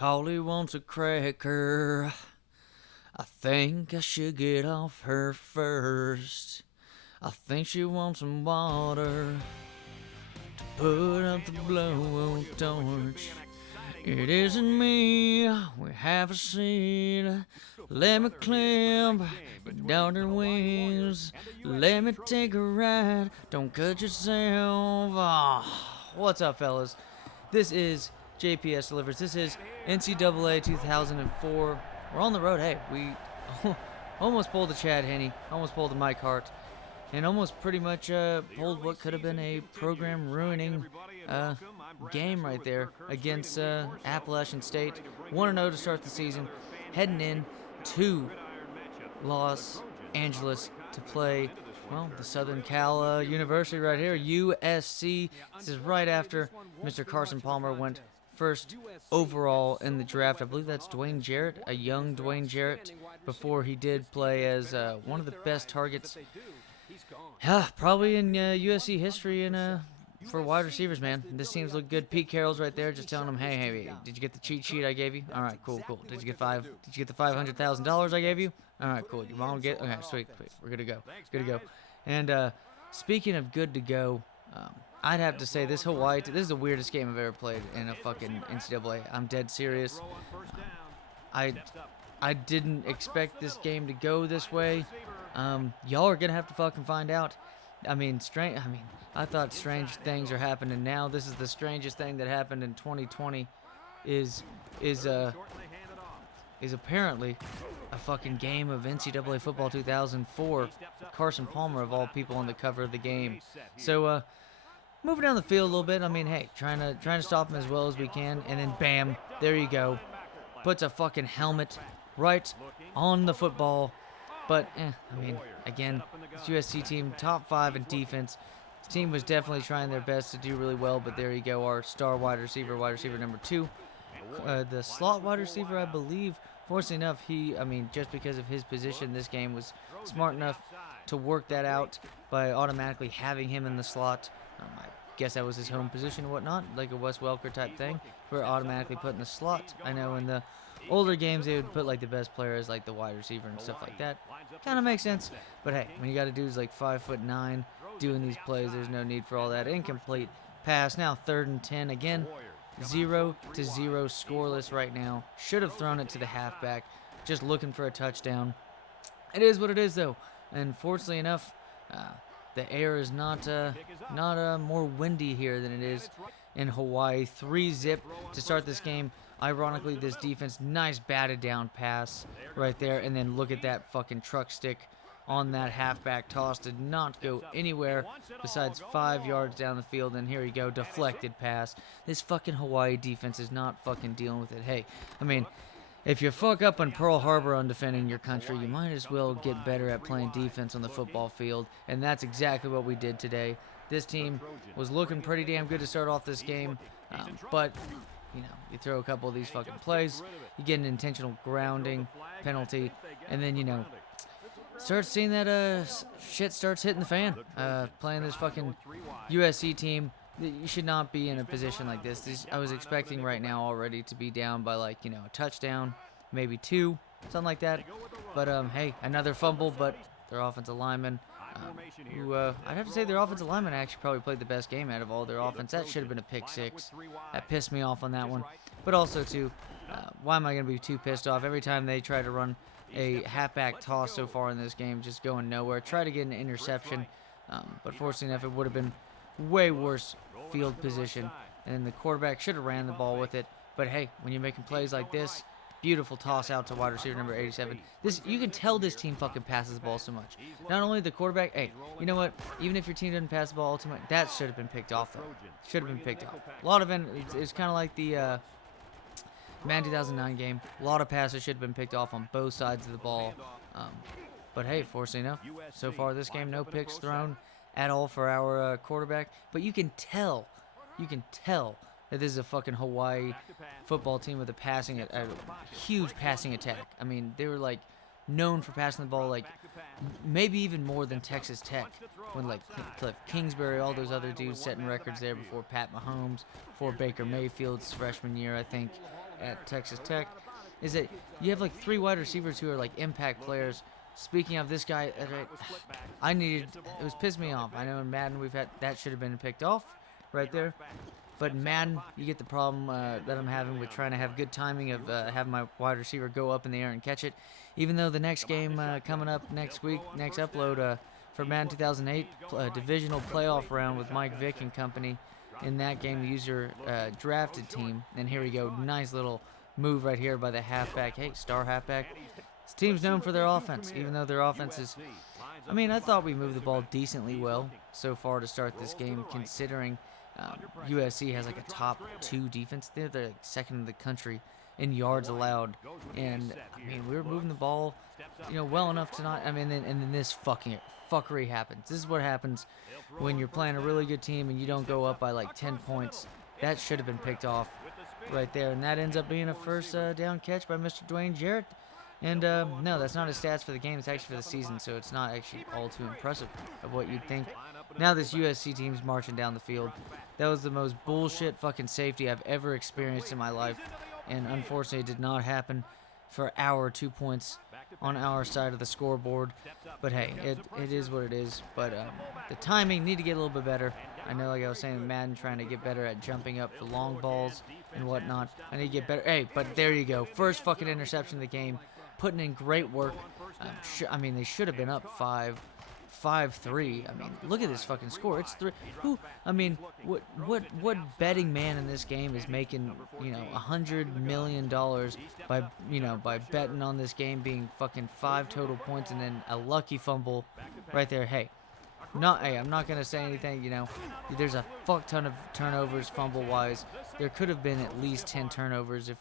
Polly wants a cracker. I think I should get off her first. I think she wants some water to put out the blowtorch. It isn't me, we have a seat. Let me clip your daughter wings. Let me take a ride, don't cut yourself. What's up, fellas? This is JPS Delivers. This is NCAA 2004. We're on the road. Hey, we almost pulled a Chad Henne, almost pulled a Mike Hart, and almost pretty much pulled what could have been a program-ruining game right there against Appalachian State. 1-0 to start the season, heading in to Los Angeles to play, well, the Southern Cal University right here, USC. This is right after Mr. Carson Palmer went first overall in the draft. I believe that's Dwayne Jarrett, a young Dwayne Jarrett, before he did play as one of the best targets probably in USC history and for wide receivers, man. This team's look good. Pete Carroll's right there, just telling them, hey, did you get the cheat sheet I gave you? All right, cool. Did you get the $500,000 I gave you? All right, cool. You want to get? Okay, sweet. We're good to go. And speaking of good to go, I'd have to say this is the weirdest game I've ever played in a fucking NCAA. I'm dead serious. I didn't expect this game to go this way. Y'all are gonna have to fucking find out. I thought strange things are happening now. This is the strangest thing that happened in 2020. Is apparently a fucking game of NCAA football 2004. Carson Palmer of all people on the cover of the game. So moving down the field a little bit. I mean, hey, trying to stop him as well as we can, and then bam, there you go. Puts a fucking helmet right on the football. But, again, this USC team, top 5 in defense. This team was definitely trying their best to do really well, but there you go, our star wide receiver number 2. The slot wide receiver, I believe, fortunately enough, just because of his position, this game was smart enough to work that out by automatically having him in the slot. I guess that was his home position and whatnot, like a Wes Welker type thing. We're automatically put in the slot. I know in the older games they would put like the best player as like the wide receiver and stuff like that. Kind of makes sense. But hey, when you got to do is like 5'9" doing these plays, there's no need for all that. Incomplete pass. Now 3rd and 10 again. 0-0 scoreless right now. Should have thrown it to the halfback. Just looking for a touchdown. It is what it is though. And fortunately enough, the air is not more windy here than it is in Hawaii. 3-zip to start this game. Ironically, this defense, nice batted down pass right there. And then look at that fucking truck stick on that halfback toss. Did not go anywhere besides 5 yards down the field. And here you go, deflected pass. This fucking Hawaii defense is not fucking dealing with it. Hey, if you fuck up on Pearl Harbor on defending your country, you might as well get better at playing defense on the football field. And that's exactly what we did today. This team was looking pretty damn good to start off this game. But you throw a couple of these fucking plays, you get an intentional grounding penalty, and then, start seeing that shit starts hitting the fan. Playing this fucking USC team, you should not be in a position like this. I was expecting right now already to be down by a touchdown, maybe 2, something like that. But hey, another fumble, but their offensive lineman, I'd have to say their offensive lineman actually probably played the best game out of all their offense. That should have been a pick 6. That pissed me off on that one. But also too, why am I going to be too pissed off? Every time they try to run a halfback toss so far in this game, just going nowhere. Try to get an interception, but fortunately enough, it would have been way worse field position. And the quarterback should have ran the ball with it. But hey, when you're making plays like this, beautiful toss out to wide receiver number 87. You can tell this team fucking passes the ball so much. Not only the quarterback, hey, you know what? Even if your team doesn't pass the ball ultimately, that should have been picked off though. Should have been picked off. A lot of it's kind of like the Madden 2009 game. A lot of passes should have been picked off on both sides of the ball. But hey, fortunately enough, so far this game, no picks thrown at all for our quarterback. But you can tell that this is a fucking Hawaii football team with a huge passing attack. They were like known for passing the ball like maybe even more than Texas Tech, when like Cliff Kingsbury, all those other dudes setting records there before Pat Mahomes, before Baker Mayfield's freshman year, I think, at Texas Tech, is that you have like 3 wide receivers who are like impact players. Speaking of this guy, it was pissed me off. I know in Madden that should have been picked off right there. But in Madden, you get the problem that I'm having with trying to have good timing of having my wide receiver go up in the air and catch it. Even though the next game coming up next week, next upload for Madden 2008, divisional playoff round with Mike Vick and company. In that game, the user drafted team. And here we go. Nice little move right here by the halfback. Hey, star halfback. This team's known for their offense, even though their offense is... I mean, I thought we moved the ball decently well so far to start this game, considering USC has like a top 2 defense. They're like second in the country in yards allowed. And, I mean, we were moving the ball, well enough to not... I mean, and then this fuckery happens. This is what happens when you're playing a really good team and you don't go up by like 10 points. That should have been picked off right there. And that ends up being a first down catch by Mr. Dwayne Jarrett. And, no, that's not his stats for the game. It's actually for the season, so it's not actually all too impressive of what you'd think. Now this USC team's marching down the field. That was the most bullshit fucking safety I've ever experienced in my life. And unfortunately, it did not happen for our 2 points on our side of the scoreboard. But hey, it is what it is. But the timing need to get a little bit better. I know, like I was saying in Madden, trying to get better at jumping up for long balls and whatnot. I need to get better. Hey, but there you go. First fucking interception of the game. Putting in great work. I mean, they should have been up 5-3. I mean, look at this fucking score. It's 3. I mean, what betting man in this game is making, $100 million by betting on this game being fucking 5 total points and then a lucky fumble right there. Hey, I'm not gonna say anything. There's a fuck ton of turnovers fumble-wise. There could have been at least 10 turnovers if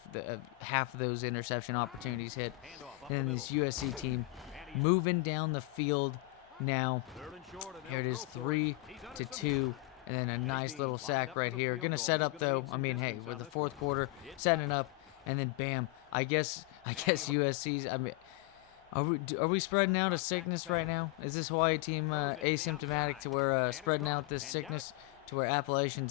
half of those interception opportunities hit. And then this USC team moving down the field now. Here it is, 3-2, and then a nice little sack right here. Gonna set up though. I mean, hey, with the 4th quarter, setting it up, and then bam. I guess USC's. I mean, are we spreading out a sickness right now? Is this Hawaii team asymptomatic to where spreading out this sickness to where Appalachian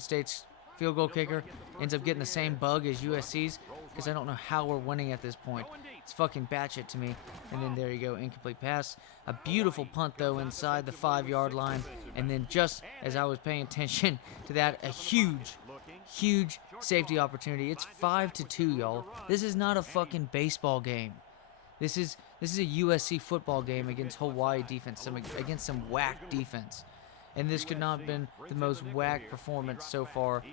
State's field goal kicker ends up getting the same bug as USC's? Because I don't know how we're winning at this point. It's fucking batshit to me. And then there you go, incomplete pass. A beautiful punt, though, inside the 5-yard line. And then just as I was paying attention to that, a huge safety opportunity. It's 5-2, y'all. This is not a fucking baseball game. This is a USC football game against Hawaii defense, against some whack defense. And this could not have been the most whack performance so far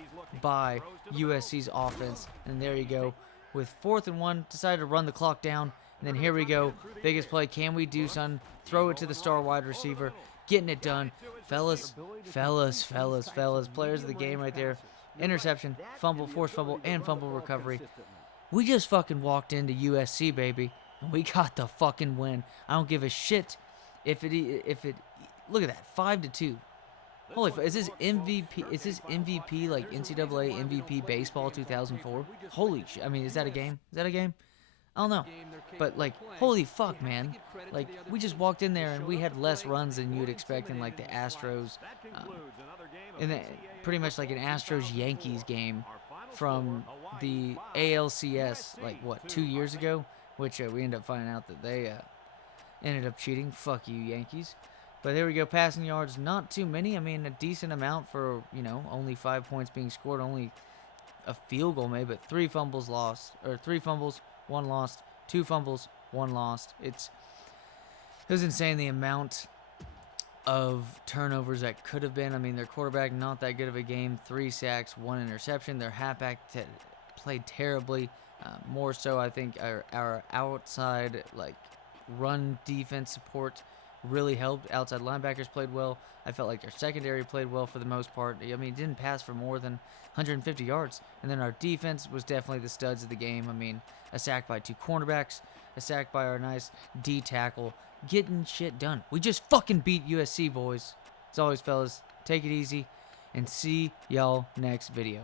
by USC's offense. And there you go. With 4th and 1, decided to run the clock down. And then here we go. Biggest play. Can we do, son? Throw it to the star wide receiver. Getting it done. Fellas. Players of the game right there. Interception, fumble, forced fumble, and fumble recovery. We just fucking walked into USC, baby. And we got the fucking win. I don't give a shit if it look at that, 5-2. Holy fuck, is this MVP like NCAA MVP baseball 2004? Holy shit. I mean, is that a game? I don't know. But like, holy fuck, man. Like, we just walked in there and we had less runs than you'd expect in like the Astros. Pretty much like an Astros-Yankees game from the ALCS, like what, 2 years ago? Which we ended up finding out that they ended up cheating. Fuck you, Yankees. But there we go, passing yards, not too many. I mean, a decent amount for, only 5 points being scored, only a field goal maybe, but 3 fumbles, 1 lost, 2 fumbles, 1 lost. It was insane the amount of turnovers that could have been. I mean, their quarterback, not that good of a game, 3 sacks, 1 interception. Their halfback played terribly. More so, I think, our outside, run defense support really helped. Outside linebackers played well. I felt like their secondary played well for the most part. I mean, it didn't pass for more than 150 yards. And then our defense was definitely the studs of the game. I mean, a sack by 2 cornerbacks, a sack by our nice D tackle, getting shit done. We just fucking beat USC, boys. As always, fellas, take it easy, and see y'all next video.